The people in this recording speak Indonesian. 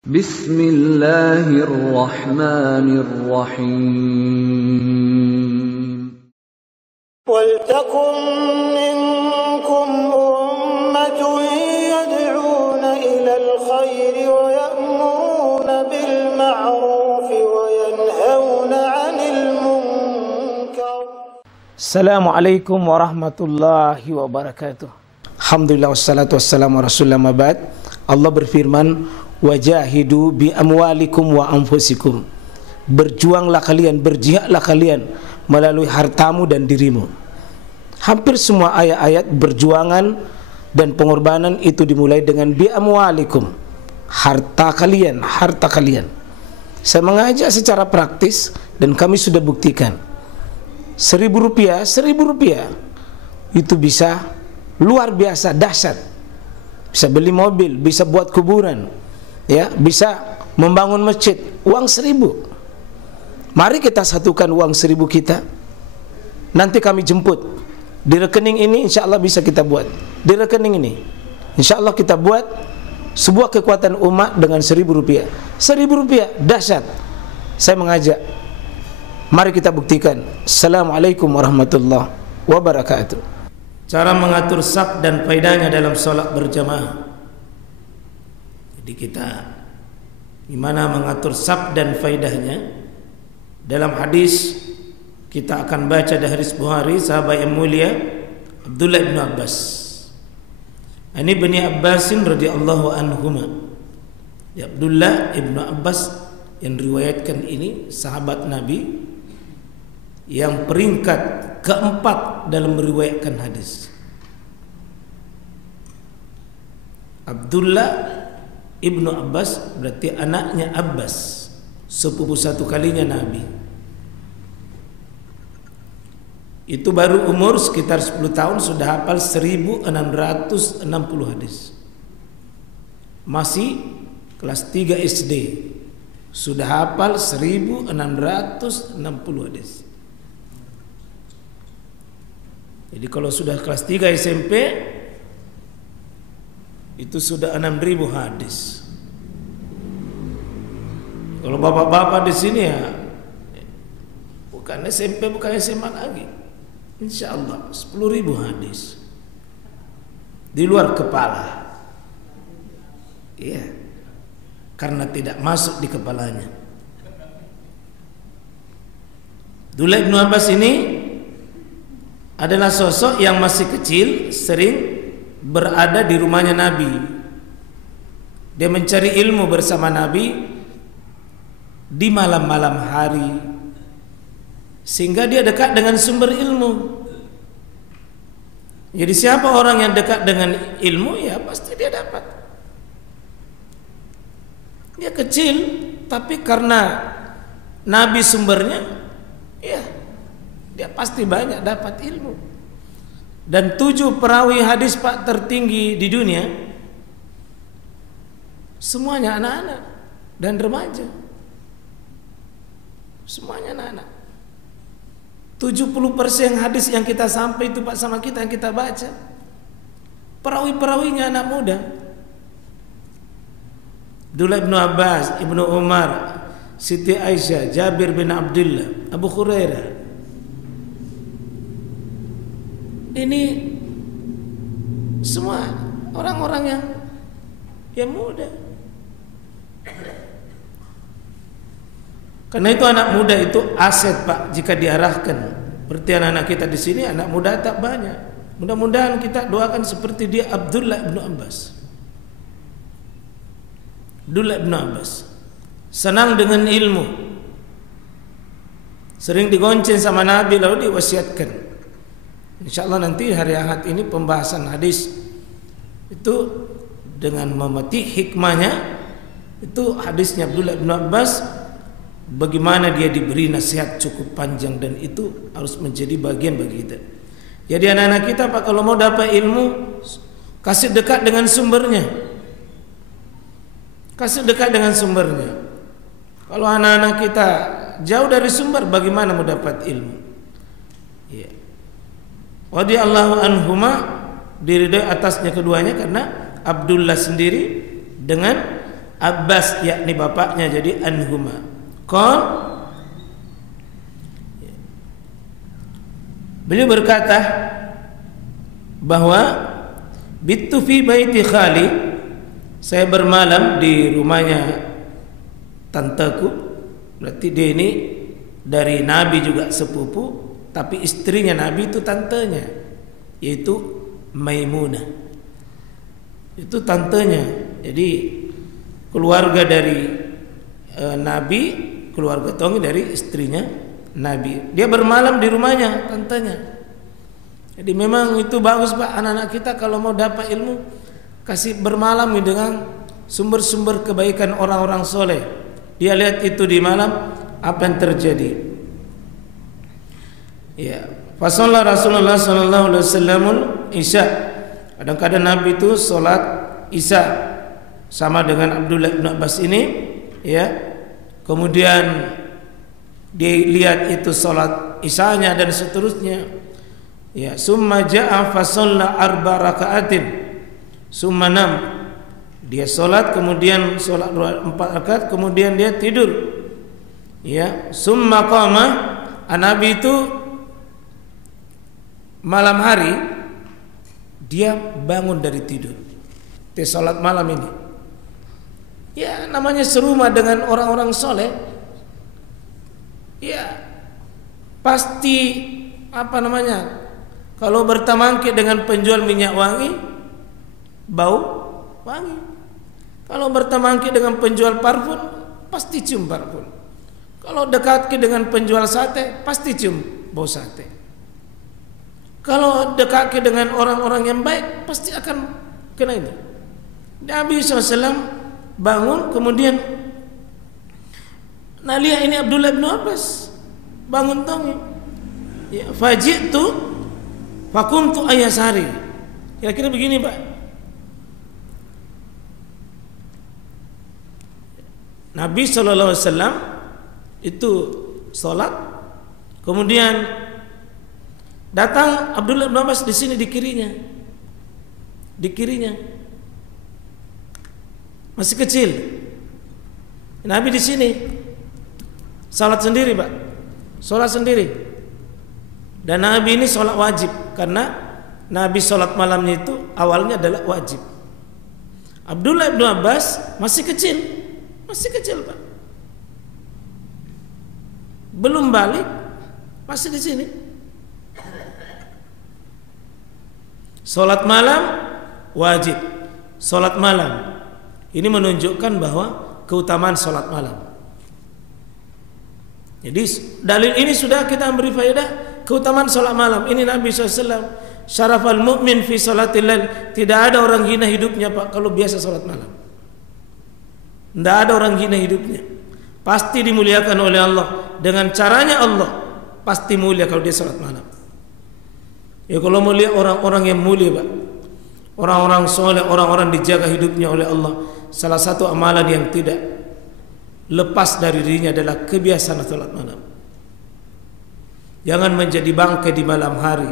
Bismillahirrahmanirrahim. Waltakum minkum ummatun yad'una ilal khairi wa ya'muruna bil ma'rufi wa yanhauna 'anil munkar. Assalamualaikum warahmatullahi wabarakatuh. Alhamdulillah wassalatu wassalamu ala rasulillah ma ba'd. Allah berfirman, wajahidu bi amwalikum wa anfusikum. Berjuanglah kalian, berjihadlah kalian melalui hartamu dan dirimu. Hampir semua ayat-ayat berjuangan dan pengorbanan itu dimulai dengan bi amwalikum, harta kalian, harta kalian. Saya mengajak secara praktis dan kami sudah buktikan. Rp1.000 itu bisa luar biasa dahsyat. Bisa beli mobil, bisa buat kuburan, ya, bisa membangun masjid. Uang 1.000. Mari kita satukan uang 1.000 kita. Nanti kami jemput di rekening ini, insya Allah bisa kita buat. Di rekening ini, insya Allah kita buat sebuah kekuatan umat dengan Rp1.000. Rp1.000 dahsyat. Saya mengajak, mari kita buktikan. Assalamualaikum warahmatullahi wabarakatuh. Cara mengatur saf dan faedahnya dalam sholat berjamaah. Jadi kita gimana mengatur saf dan faedahnya? Dalam hadis kita akan baca dari hadis Bukhari, sahabat yang mulia Abdullah bin Abbas. Ini Bani Abbasin radhiyallahu anhuma. Abdullah bin Abbas yang riwayatkan ini sahabat Nabi yang peringkat keempat dalam meriwayatkan hadis. Abdullah ibnu Abbas berarti anaknya Abbas, sepupu satu kalinya Nabi. Itu baru umur sekitar 10 tahun sudah hafal 1660 hadis. Masih kelas 3 SD sudah hafal 1660 hadis. Jadi kalau sudah kelas 3 SMP itu sudah 6.000 hadis. Kalau bapak-bapak di sini ya bukan SMP, bukan SMA lagi. Insya Allah 10.000 hadis di luar kepala. Iya, karena tidak masuk di kepalanya. Abdullah bin Abbas ini adalah sosok yang masih kecil, sering berada di rumahnya Nabi. Dia mencari ilmu bersama Nabi di malam-malam hari, sehingga dia dekat dengan sumber ilmu. Jadi siapa orang yang dekat dengan ilmu, ya pasti dia dapat. Dia kecil, tapi karena Nabi sumbernya, ya dia pasti banyak dapat ilmu. Dan 7 perawi hadis Pak tertinggi di dunia semuanya anak-anak dan remaja. Semuanya anak-anak. 70% hadis yang kita sampai itu Pak sama kita yang kita baca, perawi-perawinya anak muda. Abdullah bin Abbas, Ibnu Umar, Siti Aisyah, Jabir bin Abdullah, Abu Hurairah. Ini semua orang-orang yang muda. Karena itu anak muda itu aset Pak jika diarahkan. Seperti anak-anak kita di sini, anak muda tak banyak. Mudah-mudahan kita doakan seperti dia Abdullah bin Abbas. Abdullah bin Abbas senang dengan ilmu, sering digonceng sama Nabi lalu diwasiatkan. InsyaAllah nanti hari Ahad ini pembahasan hadis itu dengan memetik hikmahnya. Itu hadisnya Abdullah bin Abbas, bagaimana dia diberi nasihat cukup panjang, dan itu harus menjadi bagian bagi kita. Jadi anak-anak kita Pak kalau mau dapat ilmu, kasih dekat dengan sumbernya. Kasih dekat dengan sumbernya. Kalau anak-anak kita jauh dari sumber, bagaimana mau dapat ilmu? Ya. Radhiyallahu anhuma, diridai atasnya keduanya, karena Abdullah sendiri dengan Abbas yakni bapaknya, jadi anhuma. Qal, beliau berkata bahwa bittu fi baiti khali, saya bermalam di rumahnya tanteku. Berarti dia ini dari Nabi juga sepupu, tapi istrinya Nabi itu tantenya, yaitu Maimunah. Itu tantenya. Jadi keluarga dari Nabi, keluarga Tongi dari istrinya Nabi. Dia bermalam di rumahnya tantenya. Jadi memang itu bagus Pak, anak-anak kita kalau mau dapat ilmu kasih bermalam dengan sumber-sumber kebaikan orang-orang soleh. Dia lihat itu di malam apa yang terjadi. Ya, fasallah Rasulullah sallallahu alaihi wasallam isya. Kadang-kadang Nabi itu salat isya sama dengan Abdullah bin Abbas ini, ya. Kemudian dilihat itu salat isyanya dan seterusnya. Ya, summa jaa fa shalla arba rakaatin. Summa nam. Dia salat, kemudian salat 4 rakaat, kemudian dia tidur. Ya, summa qama. Nabi itu malam hari dia bangun dari tidur. Dia salat malam ini. Ya, namanya serumah dengan orang-orang soleh. Ya, pasti apa namanya? Kalau bertamangki dengan penjual minyak wangi, bau wangi. Kalau bertamangki dengan penjual parfum, pasti cium parfum. Kalau dekat dengan penjual sate, pasti cium bau sate. Kalau dekat dengan orang-orang yang baik, pasti akan kena itu. Nabi SAW bangun, kemudian lihat ini Abdullah bin Abbas bangun Tongi. Ya, fajitu fakumtu ayasari. Kira-kira begini Pak. Nabi SAW itu sholat, kemudian datang Abdullah bin Abbas di sini di kirinya, masih kecil. Nabi di sini sholat sendiri Pak, sholat sendiri. Dan Nabi ini sholat wajib, karena Nabi sholat malamnya itu awalnya adalah wajib. Abdullah bin Abbas masih kecil Pak, belum balik, masih di sini. Sholat malam wajib, sholat malam ini menunjukkan bahwa keutamaan sholat malam. Jadi dalil ini sudah kita beri faedah keutamaan sholat malam. Ini Nabi SAW, syarafal mu'min fi sholatil lail. Tidak ada orang hina hidupnya Pak kalau biasa sholat malam. Tidak ada orang hina hidupnya, pasti dimuliakan oleh Allah. Dengan caranya Allah pasti mulia kalau dia sholat malam. Ya, kalau mau lihat orang-orang yang mulia Pak, orang-orang soleh, orang-orang dijaga hidupnya oleh Allah, salah satu amalan yang tidak lepas dari dirinya adalah kebiasaan sholat malam. Jangan menjadi bangkai di malam hari.